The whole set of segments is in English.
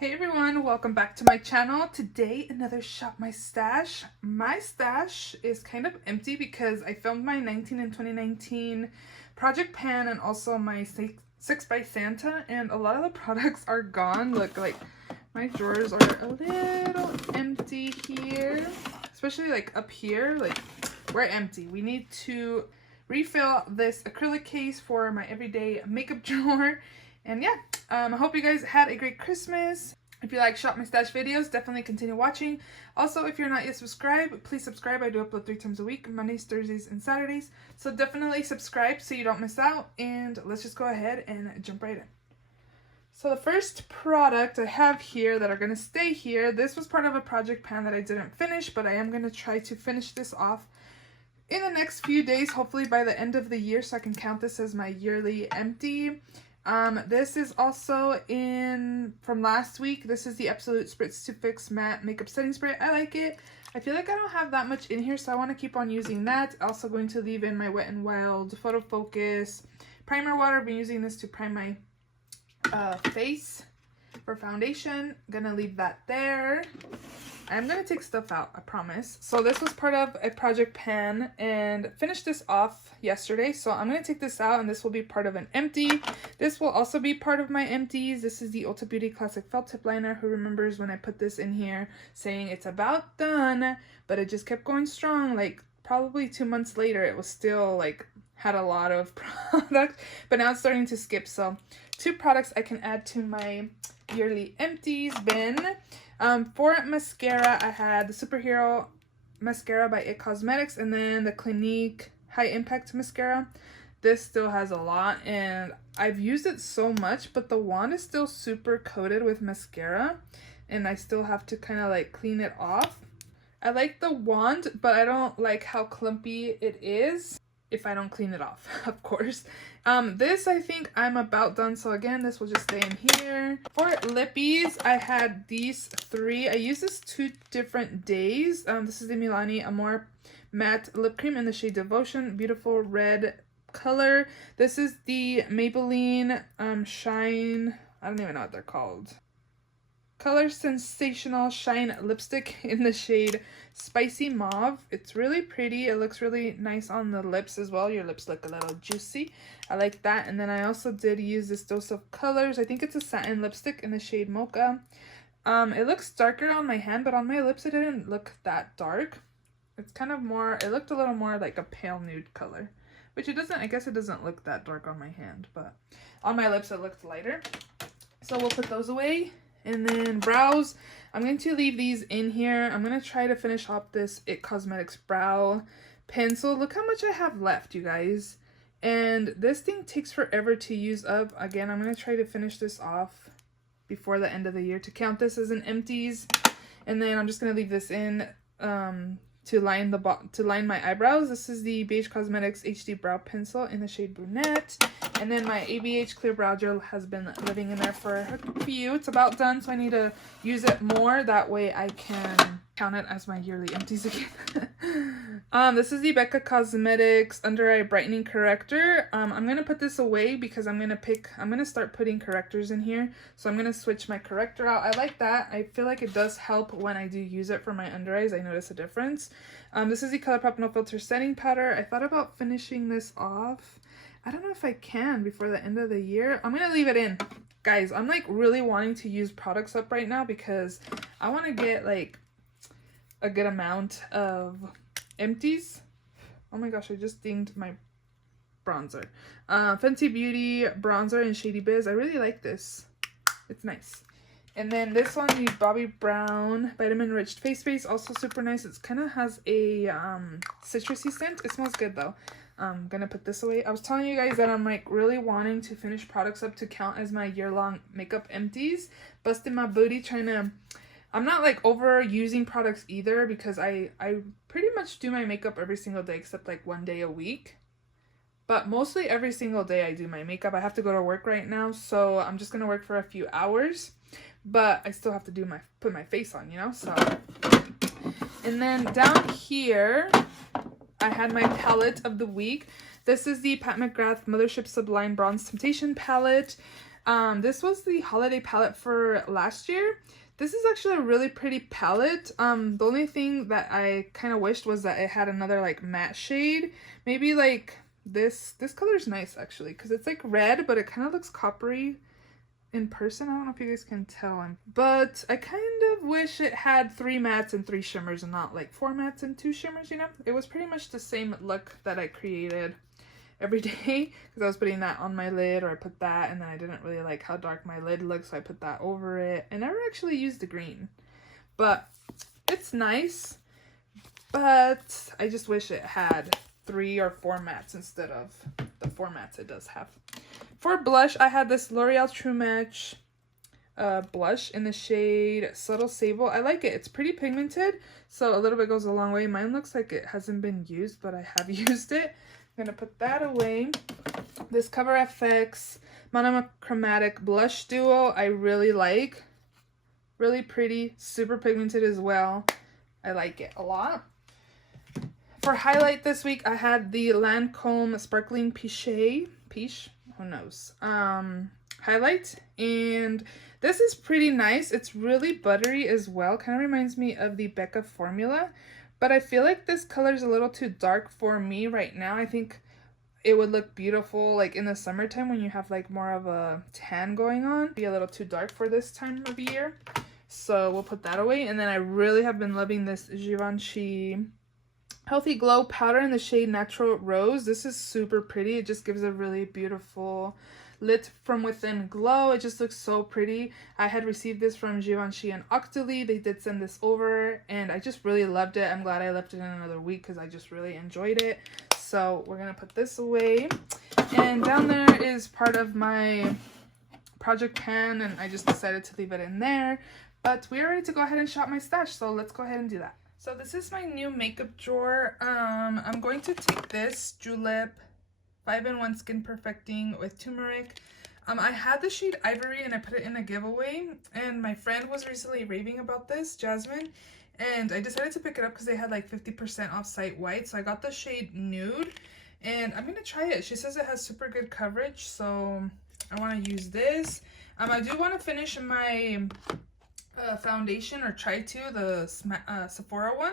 Hey everyone, welcome back to my channel. Today, another Shop My Stash. My stash is kind of empty because I filmed my 19 and 2019 project pan and also my 6 by Santa, and a lot of the products are gone. Look, like my drawers are a little empty here, especially like up here, like we're empty. We need to refill this acrylic case for my everyday makeup drawer. And yeah, I hope you guys had a great Christmas. If you like Shop My Stash videos, definitely continue watching. Also, if you're not yet subscribed, please subscribe. I do upload 3 times a week, Mondays, Thursdays, and Saturdays. So definitely subscribe so you don't miss out. And let's just go ahead and jump right in. So the first product I have here that are going to stay here, this was part of a project pan that I didn't finish, but I am going to try to finish this off in the next few days, hopefully by the end of the year, so I can count this as my yearly empty. This is also from last week. This is the Absolute Spritz to Fix Matte Makeup Setting Spray. I like it. I feel like I don't have that much in here, so I want to keep on using that. Also going to leave in my Wet n Wild Photo Focus primer water. I've been using this to prime my face for foundation. Gonna leave that there. I'm gonna take stuff out, I promise. So this was part of a project pan and finished this off yesterday. So I'm gonna take this out and this will be part of an empty. This will also be part of my empties. This is the Ulta Beauty Classic Felt Tip Liner. Who remembers when I put this in here saying it's about done, but it just kept going strong. Like probably 2 months later, it was still like had a lot of product, but now it's starting to skip. So 2 products I can add to my yearly empties bin. For mascara, I had the Superhero Mascara by It Cosmetics and then the Clinique High Impact Mascara. This still has a lot and I've used it so much, but the wand is still super coated with mascara and I still have to kind of like clean it off. I like the wand, but I don't like how clumpy it is if I don't clean it off, of course. This I think I'm about done, so again this will just stay in here. For lippies, I had these 3. I used this 2 different days. This is the Milani Amore Matte Lip Cream in the shade Devotion, beautiful red color. This is the Maybelline Shine, I don't even know what they're called, Color Sensational Shine Lipstick in the shade Spicy Mauve. It's really pretty. It looks really nice on the lips as well. Your lips look a little juicy. I like that. And then I also did use this Dose of Colors. I think it's a satin lipstick in the shade Mocha. It looks darker on my hand, but on my lips it didn't look that dark. It's kind of more, it looked a little more like a pale nude color, which it doesn't, I guess it doesn't look that dark on my hand, but on my lips it looked lighter. So we'll put those away. And then brows, I'm going to leave these in here. I'm going to try to finish off this It Cosmetics brow pencil. Look how much I have left, you guys. And this thing takes forever to use up. Again, I'm going to try to finish this off before the end of the year to count this as an empties. And then I'm just going to leave this in to line my eyebrows. This is the Beige Cosmetics HD Brow Pencil in the shade Brunette. And then my ABH Clear Brow Gel has been living in there for a few. It's about done, so I need to use it more. That way I can count it as my yearly empties again. This is the Becca Cosmetics Under Eye Brightening Corrector. I'm going to put this away because I'm going to start putting correctors in here. So I'm going to switch my corrector out. I like that. I feel like it does help when I do use it for my under eyes. I notice a difference. This is the ColourPop No Filter Setting Powder. I thought about finishing this off. I don't know if I can before the end of the year. I'm going to leave it in. Guys, I'm like really wanting to use products up right now because I want to get like a good amount of empties. Oh my gosh, I just dinged my bronzer. Fenty Beauty bronzer in Shady Biz. I really like this. It's nice. And then this one, the Bobbi Brown Vitamin Rich Face Base, also super nice. It kind of has a citrusy scent. It smells good though. I'm gonna put this away. I was telling you guys that I'm like really wanting to finish products up to count as my year-long makeup empties. Busting my booty trying to... I'm not like overusing products either because I pretty much do my makeup every single day except like 1 day a week. But mostly every single day I do my makeup. I have to go to work right now, so I'm just gonna work for a few hours. But I still have to put my face on, you know? So, and then down here, I had my palette of the week. This is the Pat McGrath Mothership Sublime Bronze Temptation palette. This was the holiday palette for last year. This is actually a really pretty palette. The only thing that I kind of wished was that it had another like matte shade. Maybe like this color is nice actually because it's like red, but it kind of looks coppery in person. I don't know if you guys can tell, but I kind of wish it had 3 mattes and 3 shimmers and not like 4 mattes and 2 shimmers, you know? It was pretty much the same look that I created every day because I was putting that on my lid, or I put that, and then I didn't really like how dark my lid looked, so I put that over it. I never actually used the green, but it's nice, but I just wish it had 3 or 4 mattes instead of the 4 mattes it does have. For blush, I had this L'Oreal True Match blush in the shade Subtle Sable. I like it. It's pretty pigmented, so a little bit goes a long way. Mine looks like it hasn't been used, but I have used it. I'm gonna put that away. This Cover FX Monochromatic Blush Duo I really like. Really pretty, super pigmented as well. I like it a lot. For highlight this week, I had the Lancome Sparkling Peach, who knows, highlight, and this is pretty nice. It's really buttery as well. Kind of reminds me of the Becca formula, but I feel like this color is a little too dark for me right now. I think it would look beautiful like in the summertime when you have like more of a tan going on. Be a little too dark for this time of year, so we'll put that away. And then I really have been loving this Givenchy Healthy Glow powder in the shade Natural Rose. This is super pretty. It just gives a really beautiful lit from within glow. It just looks so pretty. I had received this from Givenchy and Octoly. They did send this over and I just really loved it. I'm glad I left it in another week because I just really enjoyed it. So we're gonna put this away. And down there is part of my project pan, and I just decided to leave it in there. But we are ready to go ahead and shop my stash, so let's go ahead and do that. So this is my new makeup drawer. I'm going to take this Julep 5-in-1 Skin Perfecting with turmeric. I had the shade Ivory and I put it in a giveaway, and my friend was recently raving about this, Jasmine, and I decided to pick it up because they had like 50% off site wide. So I got the shade Nude and I'm gonna try it. She says it has super good coverage, so I want to use this. I do want to finish my foundation, or try to, the Sephora one,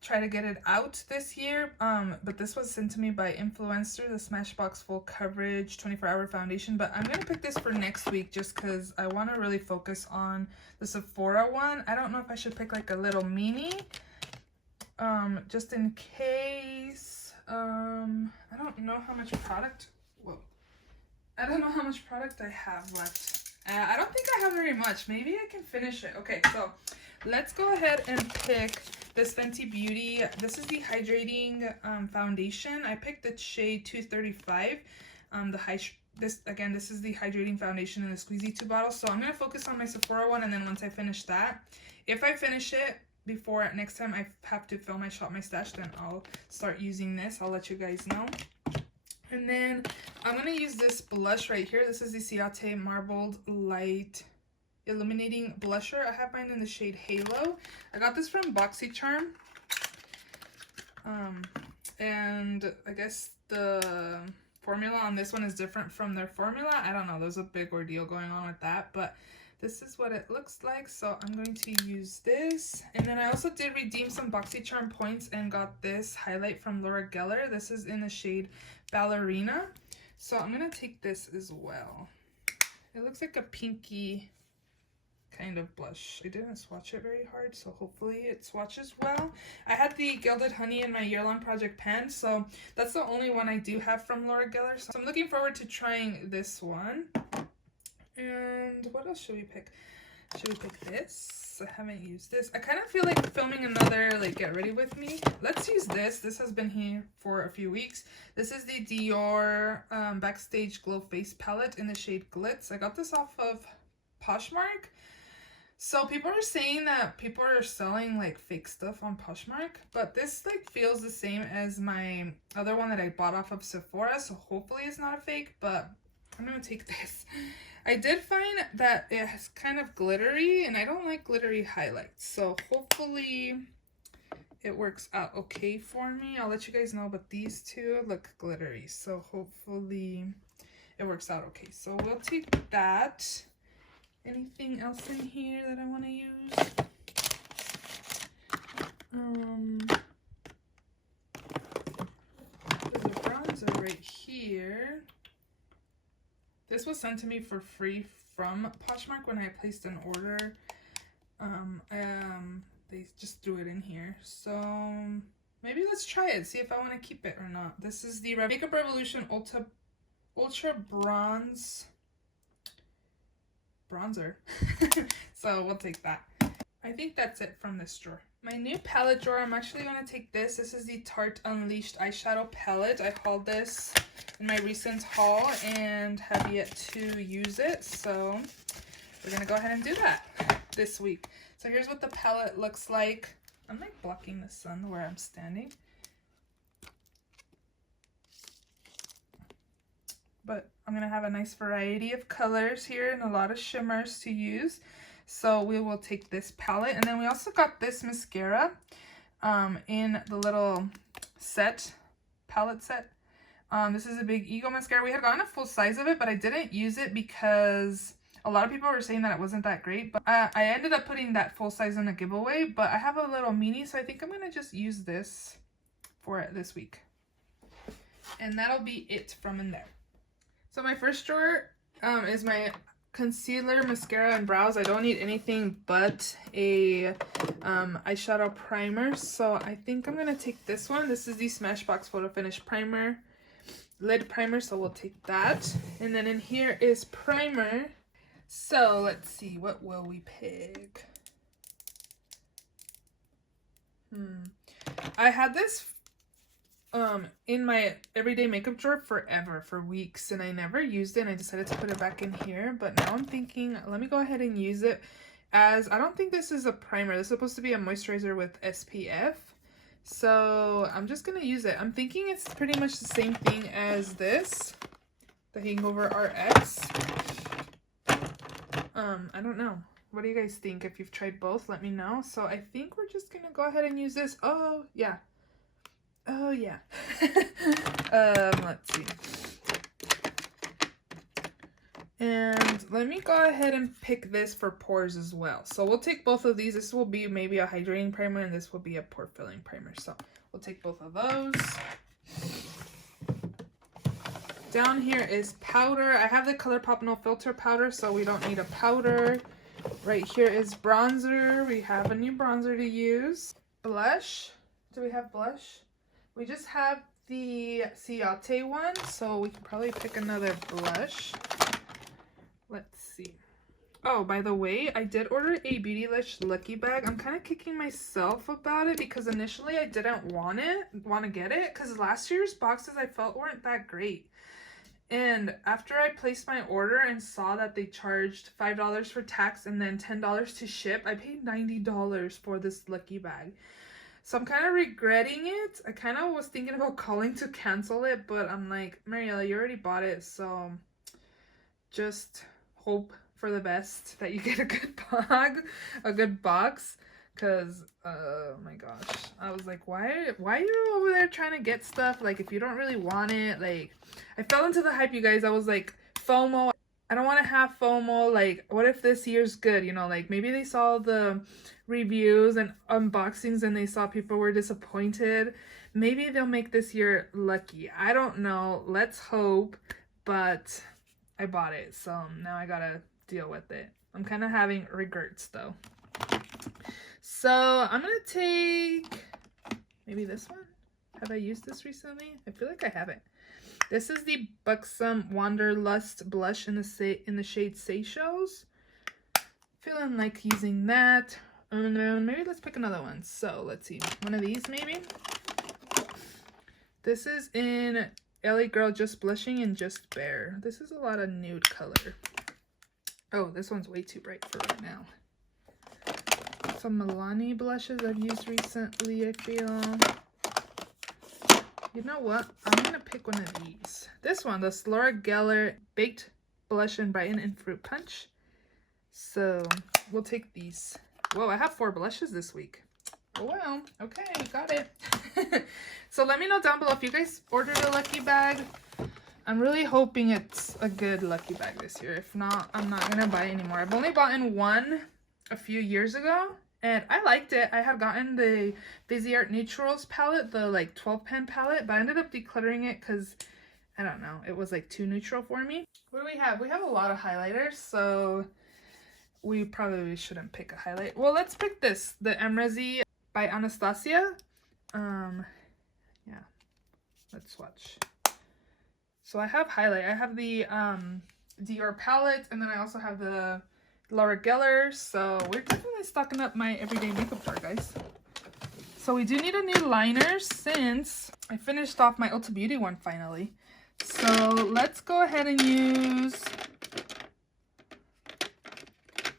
try to get it out this year. But this was sent to me by Influenster, the Smashbox Full Coverage 24-hour foundation, but I'm gonna pick this for next week just because I want to really focus on the Sephora one. I don't know if I should pick like a little mini, just in case. I don't know how much product, I don't know how much product I have left. I don't think I have very much. Maybe I can finish it. Okay, so let's go ahead and pick this Fenty Beauty. This is the hydrating foundation. I picked the shade 235. This is the hydrating foundation in the squeezy 2 bottle. So I'm gonna focus on my Sephora one, and then once I finish that, if I finish it before next time I have to film my shop my stash, then I'll start using this. I'll let you guys know. And then I'm going to use this blush right here. This is the Ciate Marbled Light Illuminating Blusher. I have mine in the shade Halo. I got this from BoxyCharm. And I guess the formula on this one is different from their formula. I don't know. There's a big ordeal going on with that. But this is what it looks like. So I'm going to use this. And then I also did redeem some BoxyCharm points and got this highlight from Laura Geller. This is in the shade Ballerina. So I'm going to take this as well. It looks like a pinky kind of blush. I didn't swatch it very hard, so hopefully it swatches well. I had the Gilded Honey in my year-long project pan, so that's the only one I do have from Laura Geller. So I'm looking forward to trying this one. And what else should we pick? Should we pick this? I haven't used this. I kind of feel like filming another like get ready with me. Let's use this. This has been here for a few weeks. This is the Dior Backstage Glow Face Palette in the shade Glitz. I got this off of Poshmark. So people are saying that people are selling like fake stuff on Poshmark, but this like feels the same as my other one that I bought off of Sephora, so hopefully it's not a fake, but I'm gonna take this. I did find that it has kind of glittery, and I don't like glittery highlights, so hopefully it works out okay for me. I'll let you guys know, but these two look glittery, so hopefully it works out okay. So we'll take that. Anything else in here that I want to use? There's a bronzer right here. This was sent to me for free from Poshmark when I placed an order. They just threw it in here. So maybe let's try it, see if I want to keep it or not. This is the Makeup Revolution Ultra Bronzer. So we'll take that. I think that's it from this drawer. My new palette drawer, I'm actually going to take this. This is the Tarte Unleashed eyeshadow palette. I hauled this in my recent haul and have yet to use it. So we're going to go ahead and do that this week. So here's what the palette looks like. I'm like blocking the sun where I'm standing. But I'm going to have a nice variety of colors here and a lot of shimmers to use. So we will take this palette. And then we also got this mascara in the little palette set. This is a Big Ego mascara. We had gotten a full size of it, but I didn't use it because a lot of people were saying that it wasn't that great. But I ended up putting that full size in a giveaway. But I have a little mini, so I think I'm going to just use this for this week. And that'll be it from in there. So my first drawer is my concealer, mascara, and brows. I don't need anything but a eyeshadow primer. So I think I'm going to take this one. This is the Smashbox Photo Finish Primer. Lid primer, so we'll take that. And then in here is primer. So let's see, what will we pick? I had this in my everyday makeup drawer for weeks, and I never used it, and I decided to put it back in here. But now I'm thinking, let me go ahead and use it as, I don't think this is a primer. This is supposed to be a moisturizer with SPF. So I'm just going to use it. I'm thinking it's pretty much the same thing as this, the Hangover RX. I don't know. What do you guys think? If you've tried both, let me know. So I think we're just going to go ahead and use this. Oh, yeah. Oh, yeah. Let's see. And let me go ahead and pick this for pores as well. So we'll take both of these. This will be maybe a hydrating primer, and this will be a pore filling primer. So we'll take both of those. Down here is powder. I have the ColourPop No Filter powder, so we don't need a powder. Right here is bronzer. We have a new bronzer to use. Blush. Do we have blush? We just have the Ciate one, so we can probably pick another blush. Let's see. Oh, by the way, I did order a Beautylish Lucky Bag. I'm kind of kicking myself about it because initially I didn't want to get it because last year's boxes I felt weren't that great. And after I placed my order and saw that they charged $5 for tax and then $10 to ship, I paid $90 for this Lucky Bag. So I'm kind of regretting it. I kind of was thinking about calling to cancel it, but I'm like, Mariela, you already bought it, so just hope for the best that you get a good bag, a good box. Cause oh my gosh, I was like, why are you over there trying to get stuff like if you don't really want it? Like, I fell into the hype, you guys. I was like, FOMO. I don't want to have FOMO. Like, what if this year's good? You know, like maybe they saw the reviews and unboxings and they saw people were disappointed. Maybe they'll make this year lucky. I don't know. Let's hope. But I bought it, so now I gotta deal with it. I'm kind of having regrets though. So I'm gonna take maybe this one. Have I used this recently? I feel like I haven't. This is the Buxom Wanderlust blush in the shade Seychelles. Feeling like using that. And then maybe let's pick another one. So let's see, one of these maybe. This is in LA Girl Just Blushing and Just Bare. This is a lot of nude color. Oh, this one's way too bright for right now. Some Milani blushes I've used recently, I feel. You know what? I'm going to pick one of these. This one, the Laura Geller Baked Blush and Brighten in Fruit Punch. So we'll take these. Whoa, I have 4 blushes this week. Oh, well, okay, got it. So let me know down below if you guys ordered a Lucky Bag. I'm really hoping it's a good lucky bag this year. If not, I'm not gonna buy anymore. I've only bought in one a few years ago, and I liked it. I had gotten the Busy Art Neutrals palette, the like 12 pan palette, but I ended up decluttering it because I don't know, it was like too neutral for me. What do we have? We have a lot of highlighters, so we probably shouldn't pick a highlight. Well, let's pick this, the Emrezi by Anastasia. Yeah, let's swatch. So I have highlight. I have the Dior palette, and then I also have the Laura Geller. So we're definitely stocking up my everyday makeup jar, guys. So we do need a new liner since I finished off my Ulta Beauty one finally. So let's go ahead and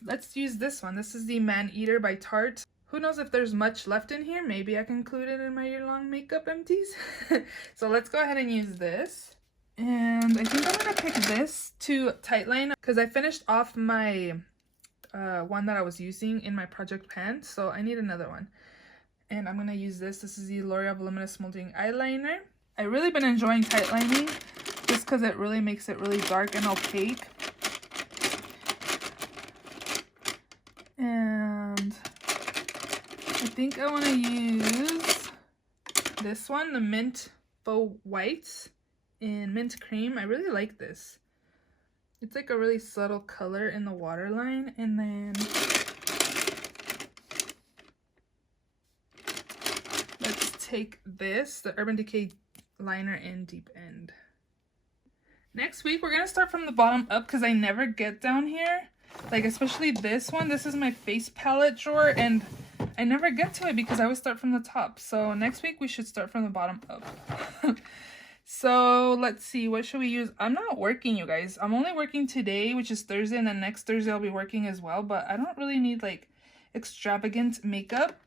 let's use this one. This is the Man Eater by Tarte. Who knows if there's much left in here. Maybe I can include it in my year-long makeup empties. So let's go ahead and use this. And I think I'm going to pick this to tightline because I finished off my one that I was using in my project pan. So I need another one. And I'm going to use this. This is the L'Oreal Voluminous Molding Eyeliner. I've really been enjoying tightlining just because it really makes it really dark and opaque. And I think I want to use this one, the Mint Faux White in Mint Cream. I really like this. It's like a really subtle color in the waterline. And then let's take this, the Urban Decay liner in Deep End. Next week, we're going to start from the bottom up because I never get down here. Like, especially this one. This is my face palette drawer, and I never get to it because I always start from the top. So next week, we should start from the bottom up. So let's see. What should we use? I'm not working, you guys. I'm only working today, which is Thursday, and then next Thursday I'll be working as well. But I don't really need, like, extravagant makeup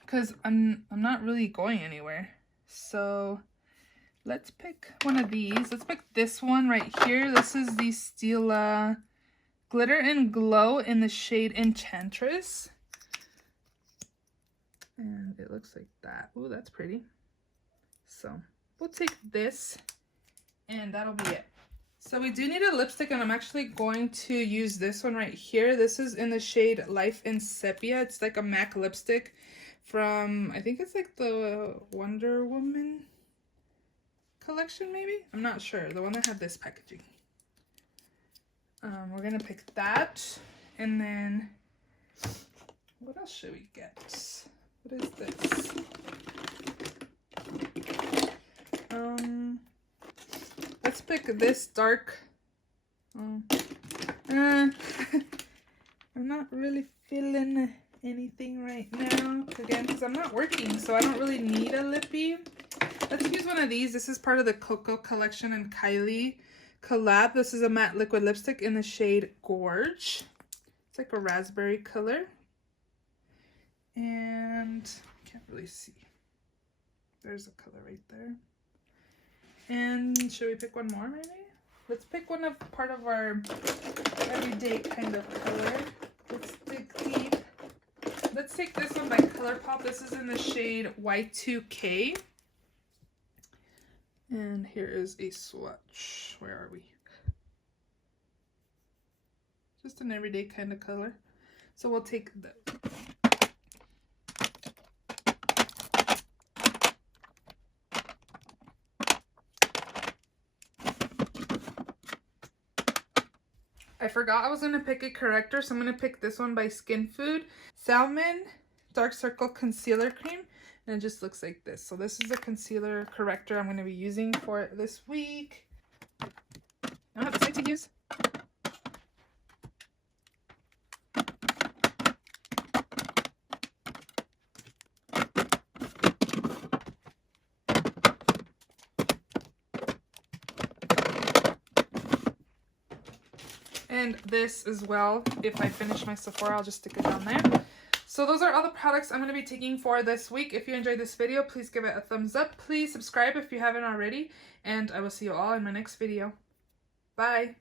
because I'm not really going anywhere. So let's pick one of these. Let's pick this one right here. This is the Stila Glitter and Glow in the shade Enchantress. And it looks like that. Ooh, that's pretty. So we'll take this and that'll be it. So we do need a lipstick, and I'm actually going to use this one right here. This is in the shade Life in Sepia. It's like a MAC lipstick from, I think it's like the Wonder Woman collection, maybe? I'm not sure. The one that had this packaging. We're gonna pick that, and then what else should we get? What is this? Let's pick this dark. I'm not really feeling anything right now, again, because I'm not working, so I don't really need a lippy. Let's use one of these. This is part of the Coco collection and Kylie collab. This is a matte liquid lipstick in the shade Gorge. It's like a raspberry color. And can't really see. There's a color right there. And should we pick one more maybe? Let's pick one of part of our everyday kind of color. Let's dig deep. Let's take this one by ColourPop. This is in the shade Y2K. And here is a swatch. Where are we? Just an everyday kind of color. So we'll take the... I forgot I was going to pick a corrector, so I'm going to pick this one by Skin Food. Salmon Dark Circle Concealer Cream. And it just looks like this. So this is a concealer corrector I'm going to be using for this week. I don't have a site to use. And this as well. If I finish my Sephora, I'll just stick it down there. So those are all the products I'm going to be taking for this week. If you enjoyed this video, please give it a thumbs up. Please subscribe if you haven't already. And I will see you all in my next video. Bye.